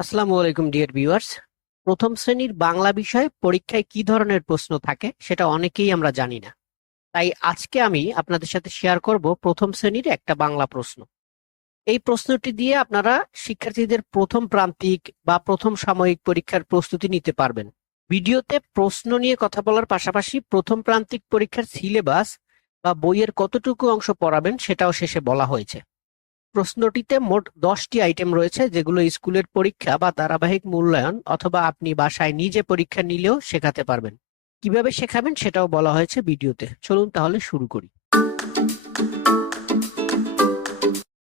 আসসালামু আলাইকুম dear viewers. প্রথম শ্রেণীর বাংলা বিষয়ে পরীক্ষায় কি ধরনের প্রশ্ন থাকে সেটা অনেকেই আমরা জানি না। তাই আজকে আমি আপনাদের সাথে শেয়ার করব প্রথম শ্রেণীর একটা বাংলা প্রশ্ন। এই প্রশ্নটি দিয়ে আপনারা শিক্ষার্থীদের প্রথম প্রান্তিক বা প্রথম সাময়িক পরীক্ষার প্রস্তুতি নিতে পারবেন। ভিডিওতে প্রশ্ন নিয়ে কথা বলার পাশাপাশি প্রথম প্রান্তিক পরীক্ষার সিলেবাস বা বইয়ের কতটুকু অংশ পড়াবেন সেটাও শেষে বলা হয়েছে। প্রশ্নটিতে মোট 10টি আইটেম রয়েছে, যেগুলো স্কুলের পরীক্ষা বা ধারাবাহিক মূল্যায়ন অথবা আপনি বাসায় নিজে পরীক্ষা নিলেও শেখাতে পারবেন। কিভাবে শেখাবেন সেটাও বলা হয়েছে ভিডিওতে। চলুন তাহলে শুরু করি।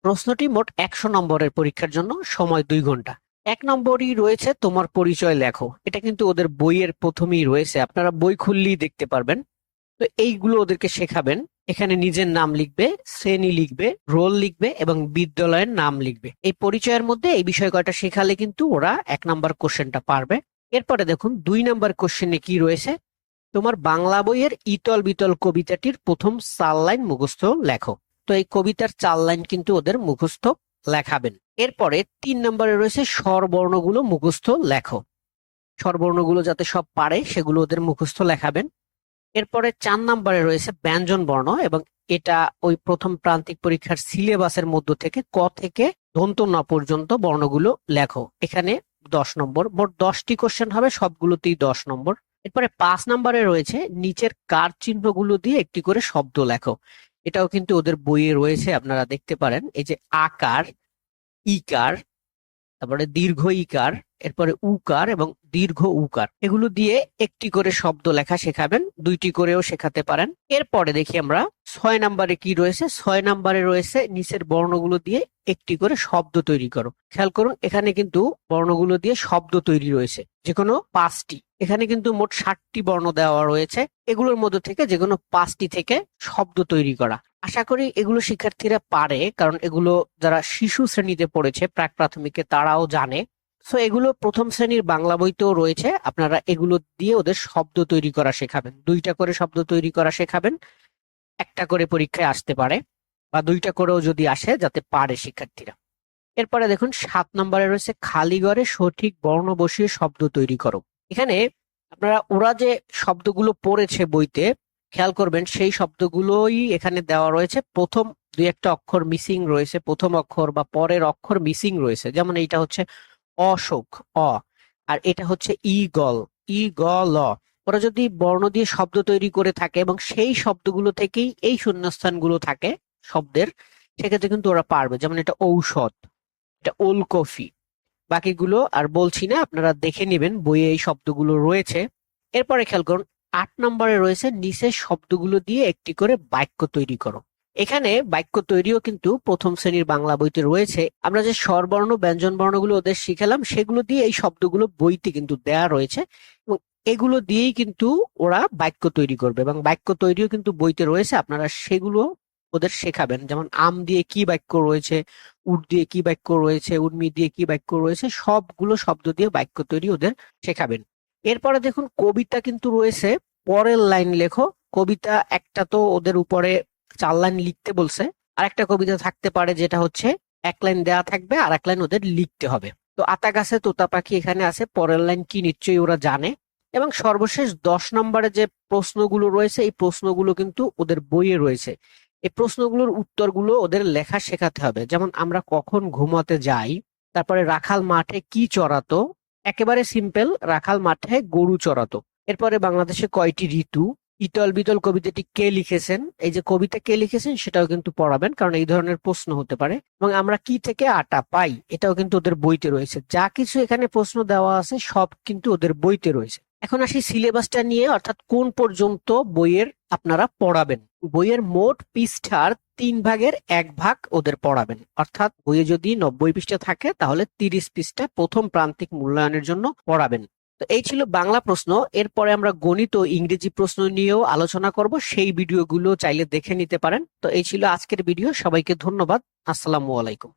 প্রশ্নটি মোট 100 নম্বরের পরীক্ষার জন্য, সময় 2 ঘন্টা। 1 নম্বরই রয়েছে তোমার পরিচয় লেখো। এটা কিন্তু ওদের বইয়ের প্রথমেই রয়েছে, আপনারা বই খুললেই দেখতে পারবেন। তো এইগুলো ওদেরকে শেখাবেন। এখানে নিজের নাম লিখবে, শ্রেণী লিখবে, রোল লিখবে এবং বিদ্যালয়ের নাম লিখবে। এই পরিচয়ের মধ্যে এই বিষয় কয়টা শেখালে কিন্তু ওরা 1 নাম্বার কোশ্চেনটা পারবে। এরপরে দেখুন 2 নাম্বার কোশ্চেনে কি রয়েছে। তোমার বাংলা বইয়ের ইতল বিতল কবিতাটির প্রথম 4 লাইন মুখস্থ লেখো। তো এই কবিতার 4 লাইন কিন্তু ওদের মুখস্থ লেখাবেন। এরপরে 3 নম্বরে রয়েছে স্বরবর্ণগুলো মুখস্থ লেখো। স্বরবর্ণগুলো যাতে সব পারে সেগুলো ওদের মুখস্থ লেখাবেন। এরপরে 4 নম্বরে রয়েছে ব্যঞ্জন বর্ণ, এবং এটা ওই প্রথম প্রান্তিক পরীক্ষার সিলেবাসের মধ্য থেকে ক থেকে দন্ত ন পর্যন্ত বর্ণগুলো লেখো। এখানে 10 নম্বর, মোট 10টি কোশ্চেন হবে, সবগুলোতেই 10 নম্বর। এরপরে 5 নম্বরে রয়েছে নিচের কার চিহ্নগুলো দিয়ে একটি করে শব্দ লেখো। এটাও কিন্তু ওদের বইয়ে রয়েছে, আপনারা দেখতে পারেন। এই যে আকার, ইকার, তারপরে দীর্ঘ ইকার, এরপরে উকার এবং দীর্ঘ উকার, এগুলো দিয়ে একটি করে শব্দ লেখা শেখাবেন, 2টি করেও শেখাতে পারেন। এরপরে দেখি আমরা 6 নম্বরে কি রয়েছে। 6 নম্বরে রয়েছে নিচের বর্ণগুলো দিয়ে একটি করে শব্দ তৈরি করো। খেয়াল করুন, এখানে কিন্তু বর্ণগুলো দিয়ে শব্দ তৈরি রয়েছে, যে কোনো 5টি। এখানে কিন্তু মোট 60টি বর্ণ দেওয়া রয়েছে, এগুলোর মধ্যে থেকে যে কোনো 5টি থেকে শব্দ তৈরি করা। আশা করি এগুলো শিক্ষার্থীরা পারে, কারণ এগুলো যারা শিশু শ্রেণীতে পড়েছে প্রাক প্রাথমিকে তারাও জানে। সো এগুলো প্রথম শ্রেণীর বাংলা বইতেও রয়েছে, আপনারা এগুলো দিয়ে ওদের শব্দ তৈরি করা শেখাবেন। 2টা করে শব্দ তৈরি করা শেখাবেন, একটা করে পরীক্ষায় আসতে পারে, বা 2টা করেও যদি আসে যাতে পারে শিক্ষার্থীরা। এরপরে দেখুন 7 নম্বরে রয়েছে খালি ঘরে সঠিক বর্ণ বসিয়ে শব্দ তৈরি করো। এখানে আপনারা ওরা যে শব্দগুলো পড়েছে বইতে, খেয়াল করবেন সেই শব্দগুলোই এখানে দেওয়া রয়েছে। প্রথম 2-1টা অক্ষর মিসিং রয়েছে, প্রথম অক্ষর বা পরের অক্ষর মিসিং রয়েছে। যেমন এইটা হচ্ছে অশোক, অ, আর এটা হচ্ছে ইগল, ই গ ল। ওরা যদি বর্ণ দিয়ে শব্দ তৈরি করে থাকে এবং সেই শব্দগুলো থেকেই এই শূন্যস্থানগুলো থাকে শব্দের, সেক্ষেত্রে কিন্তু ওরা পারবে। যেমন এটা ঔষধ, এটা ওলকফি। বাকিগুলো আর বলছি না, আপনারা দেখে নেবেন, বইয়ে এই শব্দগুলো রয়েছে। এরপরে খেয়াল করুন 8 নম্বরে রয়েছে নিচের শব্দগুলো দিয়ে একটি করে বাক্য তৈরি করো। এখানে বাক্য তৈরিও কিন্তু প্রথম শ্রেণীর বাংলা বইতে রয়েছে। আমরা যে স্বরবর্ণ ব্যঞ্জন বর্ণগুলো ওদের শিখালাম সেগুলো দিয়ে এই শব্দগুলো বইতে কিন্তু দেয়া রয়েছে, এবং এগুলো দিয়েই কিন্তু ওরা বাক্য তৈরি করবে, এবং বাক্য তৈরিও কিন্তু বইতে রয়েছে, আপনারা সেগুলো ওদের শেখাবেন। যেমন আম দিয়ে কি বাক্য রয়েছে, উট দিয়ে কি বাক্য রয়েছে, উর্মি দিয়ে কি বাক্য রয়েছে, সবগুলো শব্দ দিয়ে বাক্য তৈরি ওদের শেখাবেন। এরপরে দেখুন কবিতা কিন্তু রয়েছে, পরের লাইন লেখো। কবিতা একটা তো ওদের উপরে 4 লাইন লিখতে বলছে, আর একটা কবিতা থাকতে পারে যেটা হচ্ছে 1 লাইন দেয়া থাকবে আর 1 লাইন ওদের লিখতে হবে। তো আতা গাছে তোতা পাখি এখানে আছে, পরের লাইন কি নিশ্চয়ই ওরা জানে। এবং সর্বশেষ 10 নম্বরে যে প্রশ্নগুলো রয়েছে, এই প্রশ্নগুলো কিন্তু ওদের বইয়ে রয়েছে। এই প্রশ্নগুলোর উত্তরগুলো ওদের লেখা শেখাতে হবে। যেমন আমরা কখন ঘুমাতে যাই, তারপরে রাখাল মাঠে কি চড়াতো, একেবারে সিম্পল, রাখাল মাঠে গরু চড়াতো। এরপরে বাংলাদেশে কয়টি ঋতু, ইতল বিতল কবিতাটি কে লিখেছেন, এই যে কবিতা কে লিখেছেন সেটাও কিন্তু পড়াবেন, কারণ এই ধরনের প্রশ্ন হতে পারে। এবং আমরা কি থেকে আটা পাই, এটাও কিন্তু ওদের বইতে রয়েছে। যা কিছু এখানে প্রশ্ন দেওয়া আছে সব কিন্তু ওদের বইতে রয়েছে। এখন আসি সিলেবাসটা নিয়ে, অর্থাৎ কোন পর্যন্ত বইয়ের আপনারা পড়াবেন। বইয়ের মোট পৃষ্ঠার 3 ভাগের 1 ভাগ ওদের পড়াবেন। অর্থাৎ বইয়ে যদি 90 পৃষ্ঠা থাকে তাহলে 30 পৃষ্ঠা প্রথম প্রান্তিক মূল্যায়নের জন্য পড়াবেন। তো এই ছিল বাংলা প্রশ্ন। এরপরে আমরা গণিত ও ইংরেজি প্রশ্ন নিয়েও আলোচনা করব, সেই ভিডিওগুলো চাইলে দেখে নিতে পারেন। তো এই ছিল আজকের ভিডিও। সবাইকে ধন্যবাদ। আসসালামু আলাইকুম।